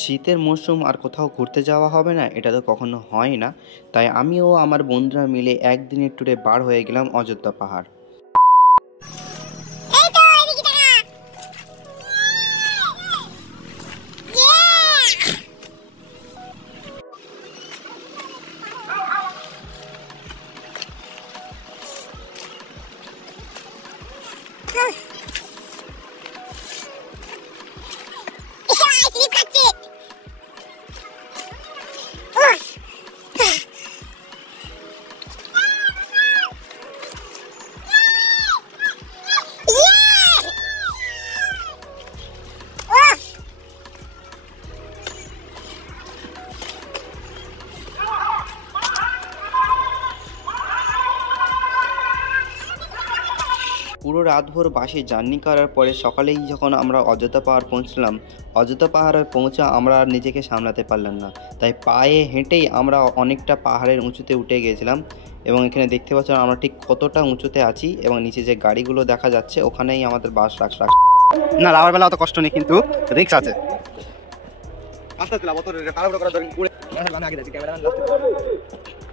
শীতের মরশুম আর কোথাও ঘুরতে যাওয়া হবে না, এটা তো কখনো হয় না। তাই আমিও আমার বন্ধুরা মিলে একদিনের ট্যুরে বার হয়ে গেলাম অযোধ্যা পাহাড়। পুরো রাতভর বাসে জার্নি করার পরে সকালেই যখন আমরা অযোধ্যা পাহাড় পৌঁছলাম, অযোধ্যা পাহাড়ে পৌঁছা আমরা আর নিজেকে সামলাতে পারলাম না। তাই পায়ে হেঁটেই আমরা অনেকটা পাহাড়ের উঁচুতে উঠে গিয়েছিলাম। এবং এখানে দেখতে পাচ্ছেন আমরা ঠিক কতটা উঁচুতে আছি, এবং নিচে যে গাড়িগুলো দেখা যাচ্ছে ওখানেই আমাদের বাস রাখ না, যাওয়ার বেলা অত কষ্ট নেই, কিন্তু রিস্ক আছে।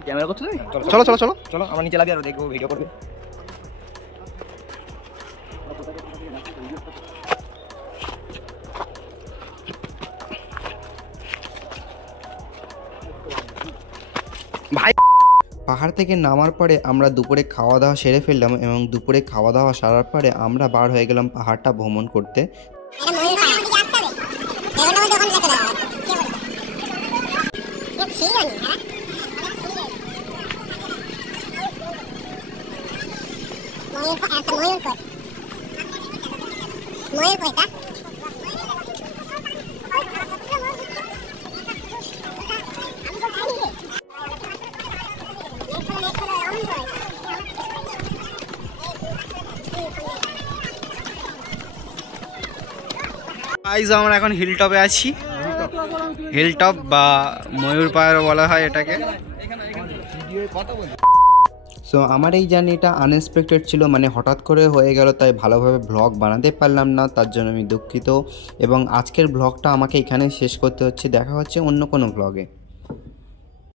ক্যামেরা করছো? চলো চলো চলো চলো, আমরা নিচে লাগে আর দেখবো, ভিডিও করবে। ভাই পাহাড় থেকে নামার পরে আমরা দুপুরে খাওয়া দাওয়া সেরে ফেললাম, এবং দুপুরে খাওয়া দাওয়া সারার পরে আমরা বার হয়ে গেলাম পাহাড়টা ভ্রমণ করতে। গাইস, আমরা এখন হিলটপে আছি। হিলটপ বা ময়ূর পাহাড় বলা হয় এটাকে। সো আমার এই জার্নিটা আনএক্সপেক্টেড ছিল, মানে হঠাৎ করে হয়ে গেল, তাই ভালোভাবে ব্লগ বানাতে পারলাম না, তার জন্য আমি দুঃখিত। এবং আজকের ব্লগটা আমাকে এখানে শেষ করতে হচ্ছে। দেখা হচ্ছে অন্য কোনো ব্লগে।